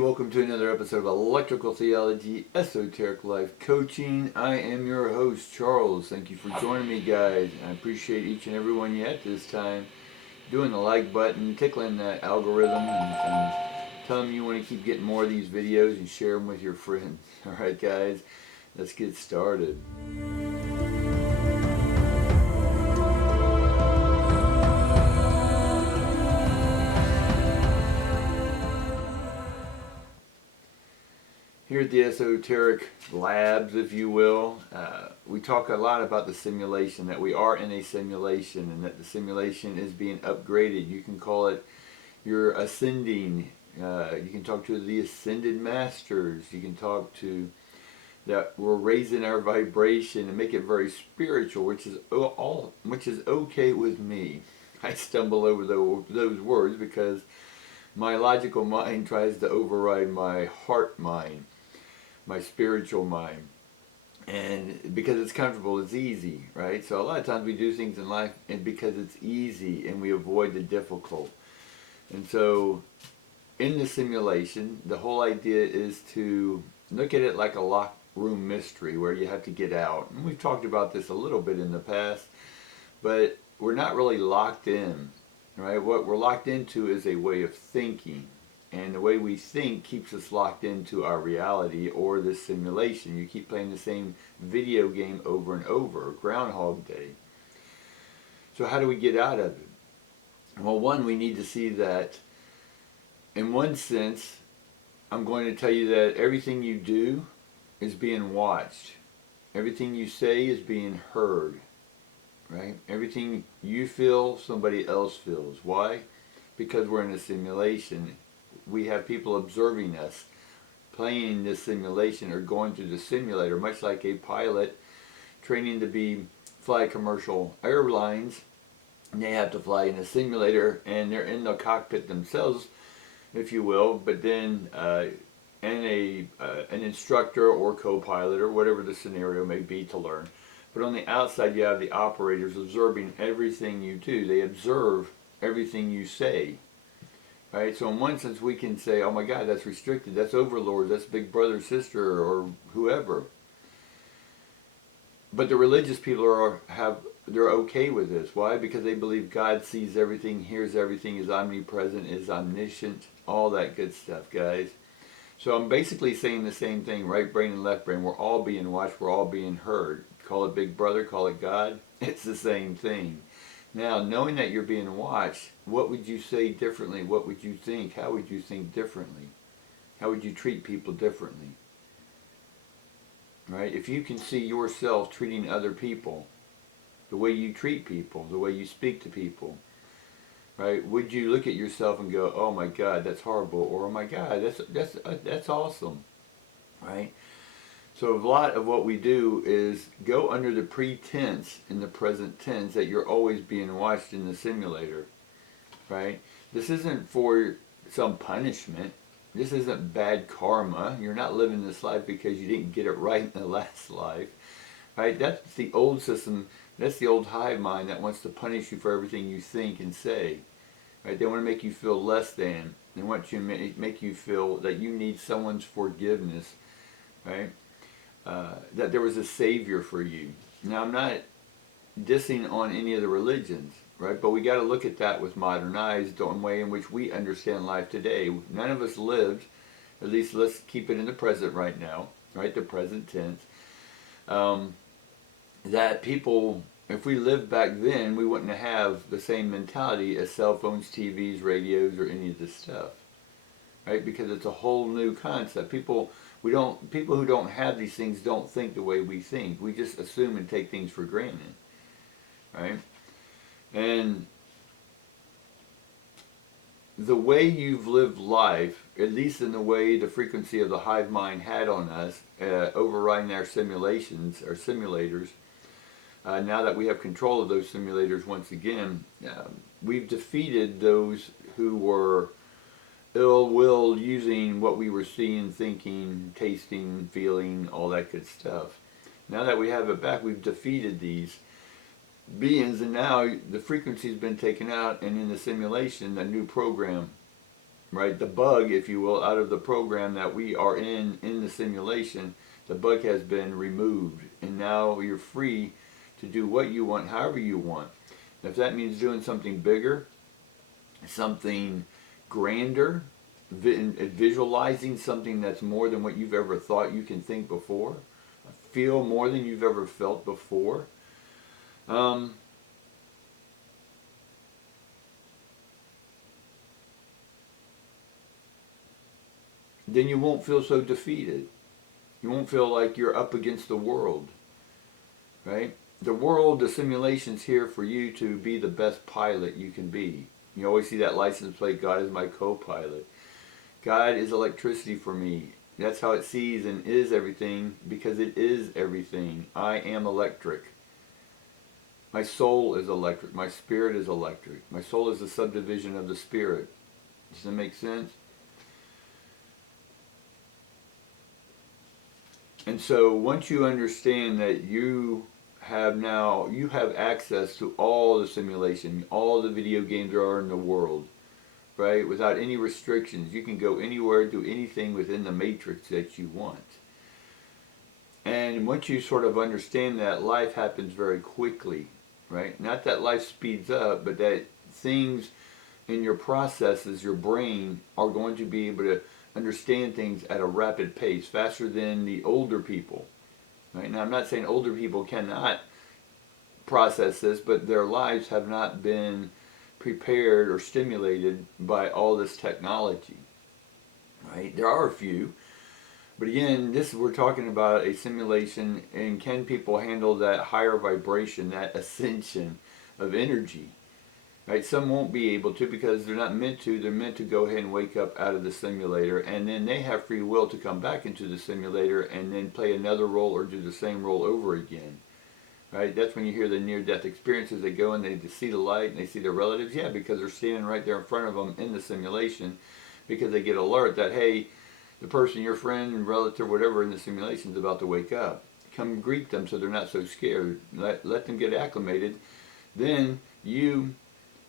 welcome to another episode of Electrical Theology, Esoteric Life Coaching. I am your host, Charles. Thank you for joining me, guys. I appreciate each and every one of you at this time doing the like button, tickling that algorithm, and telling them you want to keep getting more of these videos and share them with your friends. Alright, guys, let's get started. Here at the Esoteric Labs, if you will, we talk a lot about the simulation, that we are in a simulation and that the simulation is being upgraded. You can call it your ascending. You can talk to the ascended masters. You can talk to that we're raising our vibration and make it very spiritual, which is okay with me. I stumble over those words because my logical mind tries to override my heart mind, my spiritual mind, and because it's comfortable, it's easy, right? So a lot of times we do things in life and because it's easy and we avoid the difficult. And so in the simulation, the whole idea is to look at it like a locked room mystery where you have to get out. And we've talked about this a little bit in the past, but we're not really locked in, right? What we're locked into is a way of thinking. And the way we think keeps us locked into our reality or this simulation. You keep playing the same video game over and over, Groundhog Day. So how do we get out of it? Well, one, we need to see that in one sense, I'm going to tell you that everything you do is being watched. Everything you say is being heard, right? Everything you feel, somebody else feels. Why? Because we're in a simulation. We have people observing us playing this simulation or going through the simulator, much like a pilot training to fly commercial airlines. And they have to fly in a simulator and they're in the cockpit themselves, if you will, but then an instructor or co-pilot or whatever the scenario may be to learn. But on the outside you have the operators observing everything you do. They observe everything you say. Right? So in one sense we can say, oh my God, that's restricted, that's overlord, that's big brother, sister, or whoever. But the religious people they're okay with this. Why? Because they believe God sees everything, hears everything, is omnipresent, is omniscient, all that good stuff, guys. So I'm basically saying the same thing, right brain and left brain. We're all being watched, we're all being heard. Call it big brother, call it God, it's the same thing. Now, knowing that you're being watched, what would you say differently? What would you think? How would you think differently? How would you treat people differently? Right? If you can see yourself treating other people, the way you treat people, the way you speak to people, right? Would you look at yourself and go, "Oh my God, that's horrible," or "Oh my God, that's awesome," right? So a lot of what we do is go under the pretense in the present tense that you're always being watched in the simulator, right? This isn't for some punishment. This isn't bad karma. You're not living this life because you didn't get it right in the last life, right? That's the old system. That's the old hive mind that wants to punish you for everything you think and say, right? They want to make you feel less than. They want to make you feel that you need someone's forgiveness, right? That there was a savior for you. Now, I'm not dissing on any of the religions, right? But we got to look at that with modern eyes, the way in which we understand life today. None of us lived, at least let's keep it in the present right now, right? The present tense. That people, if we lived back then, we wouldn't have the same mentality as cell phones, TVs, radios, or any of this stuff, right? Because it's a whole new concept. People who don't have these things don't think the way we think. We just assume and take things for granted, right? And the way you've lived life, at least in the way the frequency of the hive mind had on us, overriding our simulations, our simulators, now that we have control of those simulators once again, we've defeated those who were ill will using what we were seeing, thinking, tasting, feeling, all that good stuff. Now that we have it back, we've defeated these beings, and now the frequency's been taken out, and in the simulation, a new program right? The bug, if you will, out of the program that we are in the simulation, the bug has been removed. And now you're free to do what you want, however you want. If that means doing something bigger, something grander, visualizing something that's more than what you've ever thought you can think before, feel more than you've ever felt before. Then you won't feel so defeated. You won't feel like you're up against the world, right? The world, the simulation's here for you to be the best pilot you can be. You always see that license plate, God is my co-pilot. God is electricity for me. That's how it sees and is everything, because it is everything. I am electric. My soul is electric. My spirit is electric. My soul is a subdivision of the spirit. Does that make sense? And so once you understand that you have access to all the simulation, all the video games there are in the world, right? Without any restrictions. You can go anywhere, do anything within the matrix that you want. And once you sort of understand that, life happens very quickly, right? Not that life speeds up, but that things in your processes, your brain, are going to be able to understand things at a rapid pace, faster than the older people. Right? Now, I'm not saying older people cannot process this, but their lives have not been prepared or stimulated by all this technology. Right? There are a few, but again, we're talking about a simulation, and can people handle that higher vibration, that ascension of energy? Right? Some won't be able to because they're not meant to. They're meant to go ahead and wake up out of the simulator, and then they have free will to come back into the simulator and then play another role or do the same role over again. Right? That's when you hear the near-death experiences. They go and they see the light and they see their relatives. Yeah, because they're standing right there in front of them in the simulation, because they get alert that, hey, the person, your friend, relative, whatever in the simulation is about to wake up. Come greet them so they're not so scared. Let them get acclimated. Then you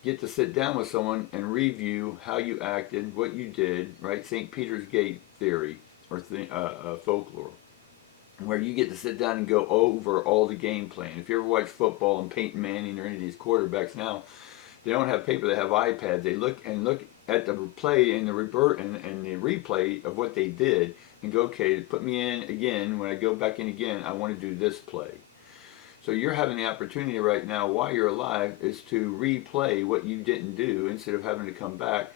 get to sit down with someone and review how you acted, what you did, right? St. Peter's Gate theory, or folklore, where you get to sit down and go over all the game plan. If you ever watch football and Peyton Manning or any of these quarterbacks now, they don't have paper, they have iPads. They look at the play and the replay of what they did and go, okay, put me in again. When I go back in again, I want to do this play. So you're having the opportunity right now, while you're alive, is to replay what you didn't do instead of having to come back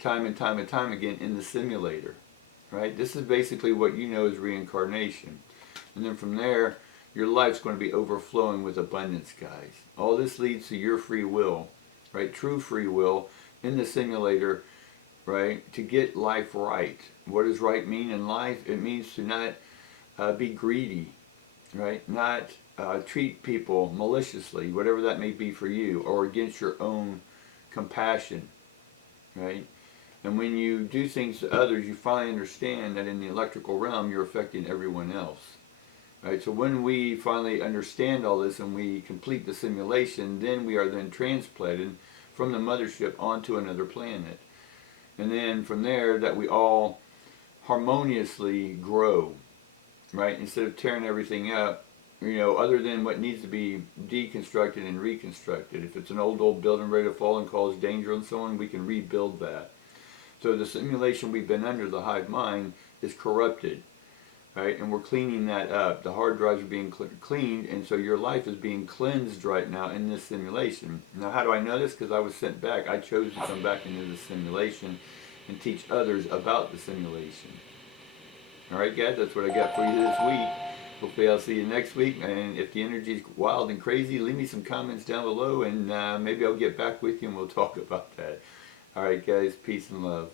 time and time and time again in the simulator. Right? This is basically what you know as reincarnation. And then from there, your life's going to be overflowing with abundance, guys. All this leads to your free will, right? True free will in the simulator, right? To get life right. What does right mean in life? It means to not be greedy, right? Not treat people maliciously, whatever that may be for you, or against your own compassion, right? And when you do things to others, you finally understand that in the electrical realm, you're affecting everyone else, right? So when we finally understand all this and we complete the simulation, then we are then transplanted from the mothership onto another planet. And then from there, that we all harmoniously grow, right? Instead of tearing everything up, other than what needs to be deconstructed and reconstructed. If it's an old building ready to fall and cause danger and so on, we can rebuild that. So the simulation we've been under, the hive mind, is corrupted, right? And we're cleaning that up. The hard drives are being cleaned, and so your life is being cleansed right now in this simulation. Now, how do I know this? Because I was sent back. I chose to come back into the simulation and teach others about the simulation. All right, guys, that's what I got for you this week. Hopefully I'll see you next week, and if the energy is wild and crazy, leave me some comments down below, and maybe I'll get back with you and we'll talk about that. All right, guys, peace and love.